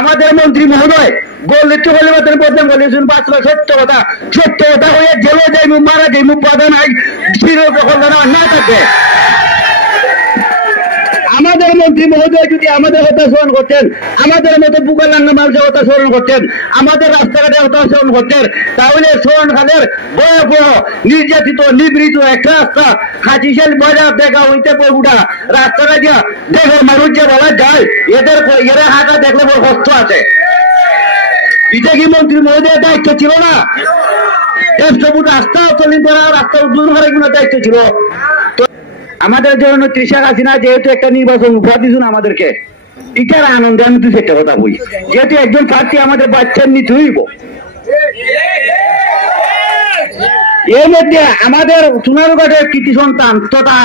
আমাদের মন্ত্রী মহোদয় বললে তো বলে বদনাম বলেছেন বাঁচবা সত্য কথা হয়ে জেলে যাইমু মারা যাইমু বাধা নাই না থাকে। আমাদের মন্ত্রী মহোদয় যদি আমাদের কথা স্মরণ করতেন, আমাদের মতো বুকালাঙ্গা মানুষের কথা স্মরণ করতেন, আমাদের রাস্তাঘাটের কথা স্মরণ করতেন, তাহলে শরণখালের বড় নির্যাতিত নিবৃত একটা রাস্তা হাজিশাল বাজার দেখা হইতে পড়ুটা রাস্তাটা যা দেখো মানুষ যে বলা যায় এরা হাঁটা দেখলে বড় কষ্ট আছে। এটা কি মন্ত্রী মহোদয়ের দায়িত্ব ছিল না? 100 ফুট রাস্তা চলিত করা, রাস্তা উদ্বোধন করার কোনো দায়িত্ব ছিল? আমাদের জন্য শেখ হাসিনা যেহেতু একটা নির্বাচন উপহার দিচ্ছেন আমাদেরকে, এটার আনন্দে আমি তুই একটা কথা বলি, যেহেতু একজন প্রার্থী আমাদের বাচ্চার নিতে হইব। এর মধ্যে আমাদের সোনারঘাটের কৃতি সন্তান তথা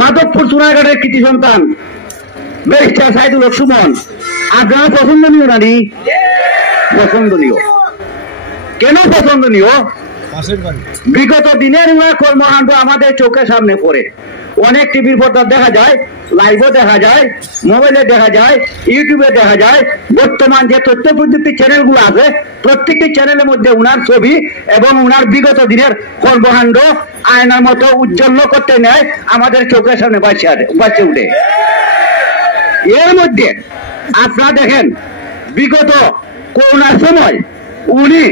মাধবপুর সোনারঘাটের কৃতি সন্তান ব্যারিস্টার সাইদুল হক সুমন, আপনারা পছন্দনীয় নানি? পছন্দনীয়। কেন পছন্দনীয়? বিগত দিনের কর্মকাণ্ড আমাদের চোখের সামনে পড়ে, অনেক টিভির পর্দা দেখা যায়, লাইভও দেখা যায়, মোবাইলে দেখা যায়, ইউটিউবে দেখা যায়। বর্তমান যে তথ্য প্রযুক্তি চ্যানেলগুলো আছে প্রত্যেকটি চ্যানেলের মধ্যে উনার ছবি এবং উনার বিগত দিনের কর্মকাণ্ড আয়নার মতো উজ্জ্বল করতে নেয় আমাদের চোখের সামনে বাঁচে উঠে। এর মধ্যে আপনারা দেখেন বিগত করোনার সময় উনি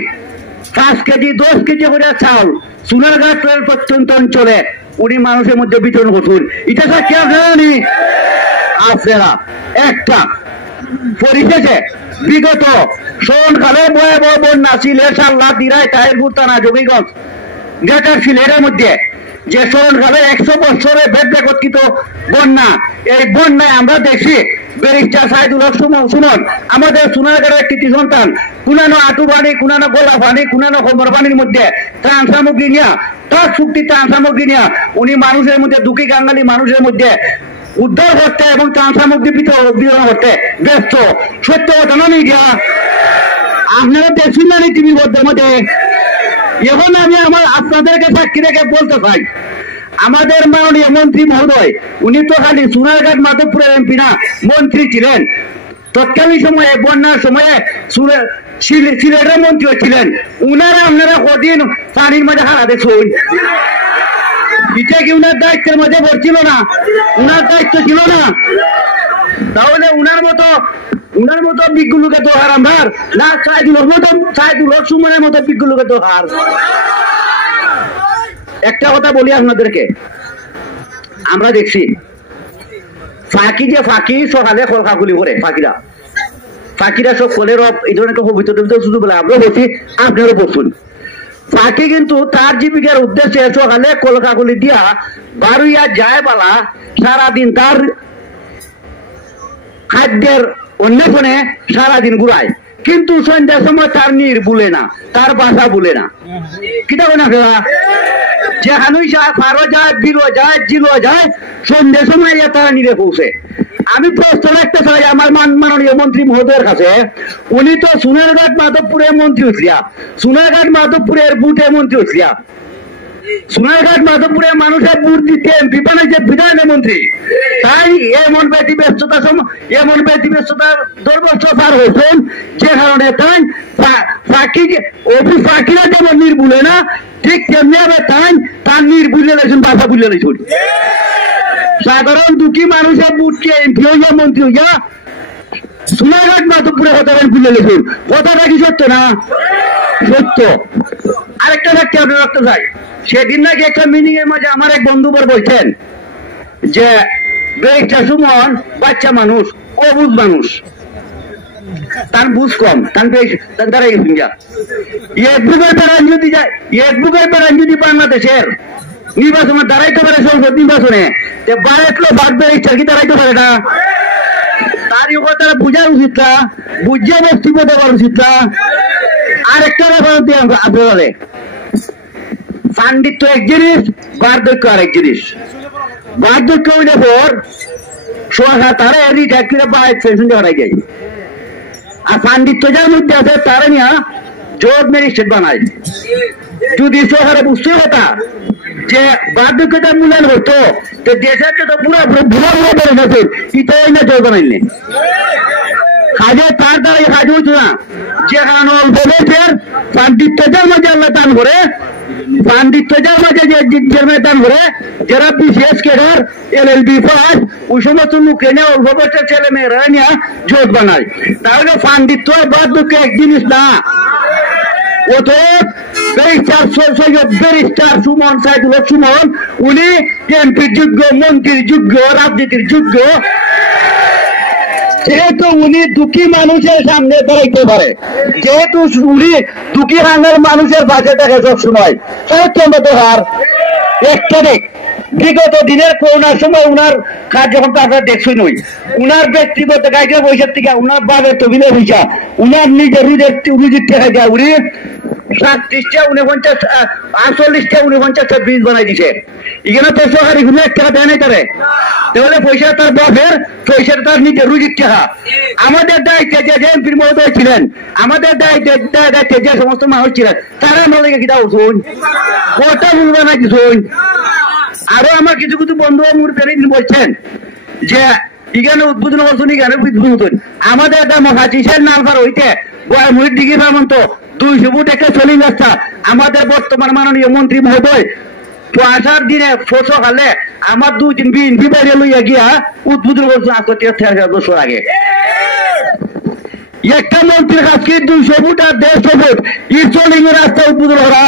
5 কেজি 10 কেজি করে চাউল সোনারঘাট প্রত্যন্ত অঞ্চলে উনি মানুষের মধ্যে বিতরণ করছেন। এটা সাক্ষী আপনারা একটা পরিশেষে বিগত শরণকালে ভয়াবহ বন্যা সিলেট, সাল্লা, দিরাই, তাহিরপুর থানা, জমিগঞ্জ, গ্রেটার সিলেটের মধ্যে যে শরণকালে 100 বছরের বেদবেগতকৃত বন্যা, এই বন্যায় আমরা দেখছি ব্যারিস্টার সাইদুল হক সুমন আমাদের সোনারঘাটের কৃতি সন্তান কুনানো আটু পানি, কুনানো গোলা পানি, কুনানো কোমর পানির মধ্যে ত্রাণ সামগ্রী নিয়ে, তার চুক্তি ত্রাণ সামগ্রী নিয়ে উনি মানুষের মধ্যে দুঃখী গাঙ্গালী মানুষের মধ্যে উদ্ধার করতে এবং ত্রাণ সামগ্রী বিতরণ করতে ব্যস্ত। সত্য কথা না মিডিয়া? আপনারা দেখছেন না টিভির মধ্যে? এখন আমি আপনাদেরকে সাক্ষী রেখে বলতে চাই, আমাদের মাননীয় মন্ত্রী মহোদয় উনি তো খালি সোনারঘাট মাধবপুরের এমপি না, মন্ত্রী ছিলেন। তৎকালীন সময়ে বন্যার সময়ে সিলেটের মন্ত্রী ছিলেন। উনারা আপনারা কদিন পানির মাঝে হারা দেখুন, এটা কি উনার দায়িত্বের মধ্যে পড়ছিল না? উনার দায়িত্ব ছিল না? তাহলে উনার মতো বিজ্ঞলোকে তো হার আমার না, সাইদুল হক সুমনের মতো বিজ্ঞলোকে তো হার। একটা কথা বলি আপনাদেরকে, আমরা দেখছি ফাঁকি সকালে কলকাকুলি করে ফাঁকিরা সব কলের এই ধরনের একটা পবিত্র শুধু বলে আমরা বলছি, আপনারও বলছেন। ফাঁকি কিন্তু তার জীবিকার উদ্দেশ্যে সকালে কলকাকুলি দিয়া বারুইয়া যায় বালা সারাদিন তার খাদ্যের অন্বেষণে সারাদিন ঘুরায়, কিন্তু সন্ধ্যার সময় তার নীর বুলে না, তার বাসা বুলে না। কিটা না যে হানুই যায়, পারো যায়, বিলো যায়, জিলো যায়, সন্ধ্যার সময় তারা নিরে পৌঁছে। আমি প্রশ্ন রাখতে চাই আমার মাননীয় মন্ত্রী মহোদয়ের কাছে, উনি তো সোনারঘাট মাধবপুরের মন্ত্রী হচ্ছিয়া, সোনারঘাট মাধবপুরের বুটে মন্ত্রী হচ্ছিয়া, সোনারঘাট মাধবপুরের মানুষের বুট দিতে এমপি বানাইছে বিধায়ক মন্ত্রী। তাই এমন ব্যতিব্যস্ততার দরবস্ত পার হয়েছেন, যে কারণে তাই ফাঁকিরা যেমন নির্ভুলে না, ঠিক তেমনি আবার তাই তার নির্ভুলে লাইছেন, বাসা বুলে লাইছেন। সাধারণ দুঃখী মানুষের বুটকে এমপি হইয়া মন্ত্রী হইয়া সোনারঘাট মাধবপুরে কথা বুলে লাইছেন। কথাটা কি সত্য না? সত্য। আরেকটা ব্যক্তি আপনি রাখতে চাই, সেদিন নাকি একটা মিটিং এর মাঝে আমার এক বন্ধু বলছেন যে ব্যারিস্টার সুমন বাচ্চা মানুষ, অবুঝ মানুষ, তার বুঝ কম, তার দাঁড়াই গেছেন যা বুকের প্যারান যদি বাংলাদেশের নির্বাচনে দাঁড়াইতে পারে, সংসদ নির্বাচনে বাদ ব্যারিস্টার কি দাঁড়াইতে পারে না? তার তারা বুঝার উচিত না, বুঝিয়ে বক্তব্য দেওয়ার উচিত না। আর একটা ব্যাপার দিয়ে আপনার পাণ্ডিত্য এক জিনিস, বার্ধক্য আরেক জিনিস। বার্ধক্য হইলে পর তারা হারাই যায়, আর পাণ্ডিত্য যার মধ্যে আছে তারা নিয়ে জজ ম্যাজিস্ট্রেট বানায়। যদি সরকারে বুঝতে কথা যে বার্ধক্যতার মূল্যায়ন হতো, দেশের তো পুরো বুড়া বেড়ে গেছে, ইটাই না জজ বানাইলে আগে তার দ্বারা কাজ হইতো না, যে কারণে অল্প বয়সের পাণ্ডিত্যের মাঝে আল্লাহ দান করে, পাণ্ডিত্যের মাঝে যে দান করে, যারা বিশেষ ক্যাডার LLB পাস ওই সমস্ত লোকে নিয়ে অল্প বয়সের ছেলে মেয়েরা নিয়ে জোট বানায়। তাহলে পাণ্ডিত্য বাদ দুঃখ এক জিনিস না। অতএব ব্যারিস্টার সুমন সাইদুল হক সুমন উনি এমপির যোগ্য, মন্ত্রীর যোগ্য, রাজনীতির যোগ্য, যেহেতু উনি দুঃখী মানুষের সামনে দাঁড়াইতে পারে, যেহেতু উনি দুঃখী হাঙ্গার মানুষের পাশে থাকে সবসময়, হার একটা দিক বিগত দিনের করোনার সময় উনার কাজ যখন আপনারা দেখছই নই, উনার ব্যক্তিগত গাইডের পয়সার থেকে উনার বাবের তবিলের পয়সা, উনার নিজের রুজির টাকা দেওয়া উনি 37টা 49 48টা 49টা ব্রিজ বানাই দিছে। এখানে তো সরকারি কোনো এক টাকা দেয় নাই তারে, তাহলে পয়সা তার বাপের, পয়সাটা তার নিজের রুজির টাকা। আমাদের দায়িত্বে যে এমপির মহোদয় ছিলেন, আমাদের দায়িত্বে যে সমস্ত মানুষ ছিলেন, তারা আমরা লেগে কিনা শুন কথা বলবে না কিছুন। আরো আমার কিছু কিছু বন্ধু বলছেন যে এখানে উদ্বোধন করছেন, এখানে উদ্বোধন আমাদের একটা মহাচিসের নাম্বার হইতে মুড়ির দিকে ভাবন্ত 200 ফুট একটা চলি রাস্তা আমাদের বর্তমান মাননীয় মন্ত্রী মহোদয় আসার দিনে ফসো খালে আমার 2-3 বিএনপি বাইরে লইয়া গিয়া উদ্বোধন করছেন আজকে 43 বছর আগে। একটা মন্ত্রীর কাছে 200 ফুট আর 150 ফুট ইস্টলিং এর রাস্তা উদ্বোধন করা,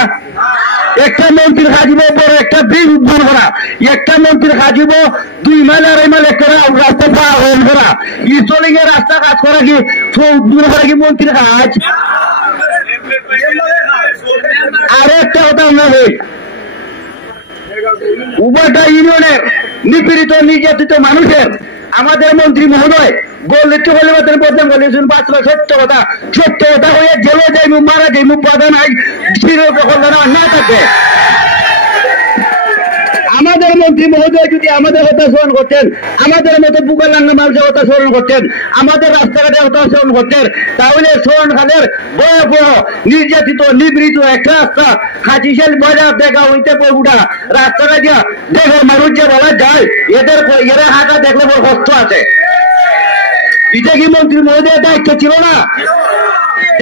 একটা মন্ত্রীর কাজিব বড় একটা ব্রিজ উদ্বোধন করা, একটা মন্ত্রীর কাজিব 2 মাইল 2.5 মাইল একটা রাস্তা পার করা, ইস্টলিং এর রাস্তা কাজ করা কি উদ্বোধন করা কি মন্ত্রীর কাজ? আরো একটা কথা আমরা বলি, উভয়টা ইউনিয়নের নিপীড়িত নির্যাতিত মানুষের আমাদের মন্ত্রী মহোদয় বললিতে হলে বদনাম বলেছেন, বাঁচবা সত্য কথা, সত্য কথা হয়ে জেলে যাইমু, মারা যাইমু, বাধা নাই, না থাকে। আমাদের মন্ত্রী মহোদয় যদি আমাদের কথা স্মরণ করতেন, আমাদের মতো বুকালাঙ্গা মানুষের কথা স্মরণ করতেন, আমাদের রাস্তাঘাটের কথা স্মরণ করতেন, তাহলে শরণখালের বড় বড় নির্যাতিত নিবৃত একটা রাস্তা হাজিশাল বাজার দেখা হইতে পড়ুটা রাস্তাটা যা দেখো মানুষ যে বলা যায় এরা হাঁটা দেখলে বড় কষ্ট আছে। এটা কি মন্ত্রী মহোদয়ের দায়িত্ব ছিল না?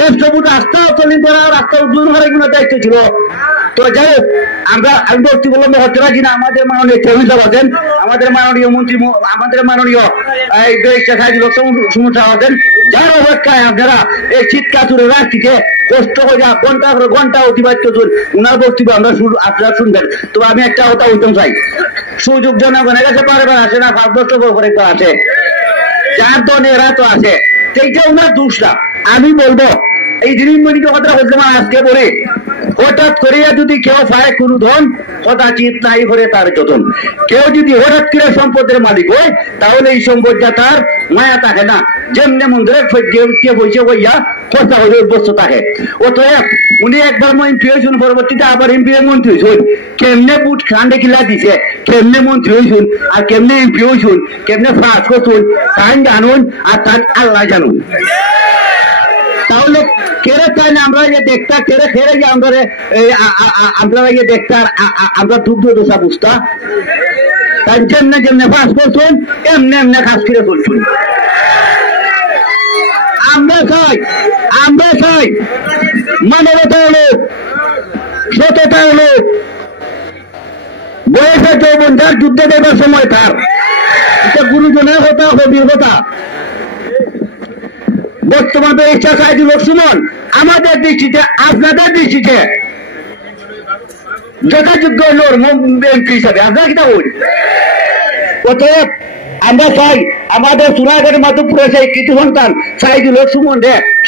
100 ফুট রাস্তা চলিং করা, রাস্তা উদ্বোধন করার কোনো দায়িত্ব ছিল? তো যাই হোক, আমি বলতে বললাম হতে রাজি না। আমাদের মাননীয় চেয়ারম্যান সাহেব আছেন, আমাদের মাননীয় মন্ত্রী, আমাদের মাননীয় সুমন সাহেব আছেন, যার অবস্থায় আপনারা এই শীতকাতুরের রাত্রিতে কষ্ট হয়ে যা ঘন্টা অতিবাহিত করুন, উনার বক্তব্য আপনারা শুনবেন। তবে আমি একটা কথা বলতে চাই, সুযোগ জনগণের কাছে বারবার আসে না, 5 বছর পরে তো আসে, যার দল এরা তো আছে, সেইটা উনার দোষ না। আমি বলবো এই জিনিস কথা বলতে আজকে বলে হঠাৎ করিয়া যদি কেউ পায় কোনো ধন, কদাচিৎ নাই করে তার যতন। কেউ যদি হঠাৎ করে সম্পদের মালিক হয়, তাহলে এই সম্পদটা তার মায়া থাকে না, যেমনি মন্দিরে বসে বইয়া খরচা হয়ে অভ্যস্ত থাকে। অতএব উনি একবার মন্ত্রী হয়েছেন, পরবর্তীতে আবার এমপি মন্ত্রী হয়েছেন, কেমনে বুট খান্ডে কিলা দিছে, কেমনে মন্ত্রী হয়েছেন আর কেমনে এমপি হয়েছেন, কেমনে পাস করছেন, তাই জানুন আর তার আল্লাহ জানুন। তাহলে কেড়ে চাইলে আমরা যে দেখতা কেড়ে খেড়ে গিয়ে আমরা গিয়ে দেখতা আমরা দুগ্ধ দোষা বুঝতা, তাই যেমনে যেমনে পাস করছেন এমনি এমনি কাজ করে চলছেন। আমরা চাই মানবতা হলো, সততা হলো, বয়সের যৌবন যার যুদ্ধে দেবার সময় তার, এটা গুরুজনের কথা, হবির কথা। বর্তমান ইচ্ছা সাইদুল হক সুমন আমাদের দৃষ্টিতে, আপনাদের দৃষ্টিতে যথাযোগ্য এমপি হিসাবে আপনারা কিনা বল। অতএব আমরা চাই আমাদের সোনারগাঁয়ের মাধবপুরে সেই কৃতি সন্তান সাইদুল হক সুমন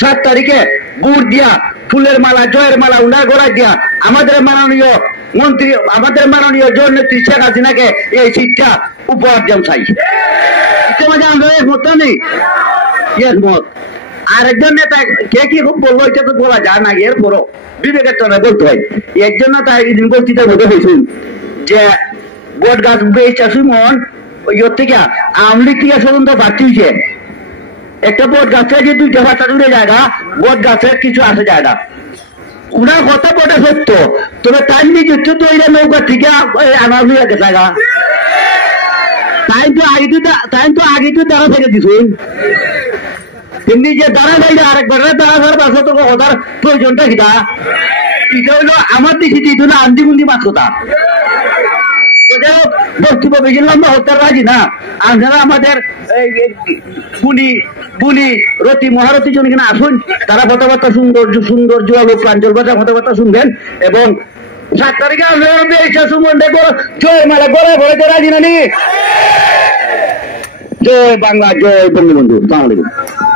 7 তারিখে বুট দিয়া, ফুলের মালা, জয়ের মালা উনার গড়াই দিয়া আমাদের মাননীয় মন্ত্রী, আমাদের মাননীয় জননেত্রী শেখ হাসিনাকে এই সিটটা উপহার দেন চাই। ইতিমধ্যে আমরা একমত নেই, একমত। আর একজন নেতা কে কি খুব বলবো এটা তো বলা যায় না, এর বড় বিবেকের টানে বলতে হয়। একজন নেতা ইউনিভার্সিটির মধ্যে হয়েছেন যে বট গাছ বেচা সুমন ইয়র থেকে আওয়ামী লীগ থেকে স্বতন্ত্র প্রার্থী হয়েছে, একটা বট গাছে যে 2টা ভাষা দূরে জায়গা, বট গাছের কিছু আসে জায়গা, উনার কথা বটে সত্য, তবে তাই নিজস্ব তৈরি নৌকা থেকে আনার জায়গা, তাই তো আগে তো দ্বারা থেকে দিছুন। তেমনি যে দাঁড়া যায় না আরেকবার দাঁড়া ধর বাসা তো ওদের প্রয়োজনটা কিটা এটা হইলো আমার দিকে দিত না আন্দি গুন্দি মাছ কথা বক্তব্য বেশি লম্বা হতে রাজি না আপনারা আমাদের গুলি গুলি রতি মহারথী জন কিনা আসুন তারা কথাবার্তা সুন্দর সুন্দর জোয়ালো প্রাঞ্জল ভাষা কথাবার্তা শুনবেন এবং 7 তারিখে জয় মালা গড়ে ভরে রাজি নানি জয় বাংলা জয় বঙ্গবন্ধু আসসালামু আলাইকুম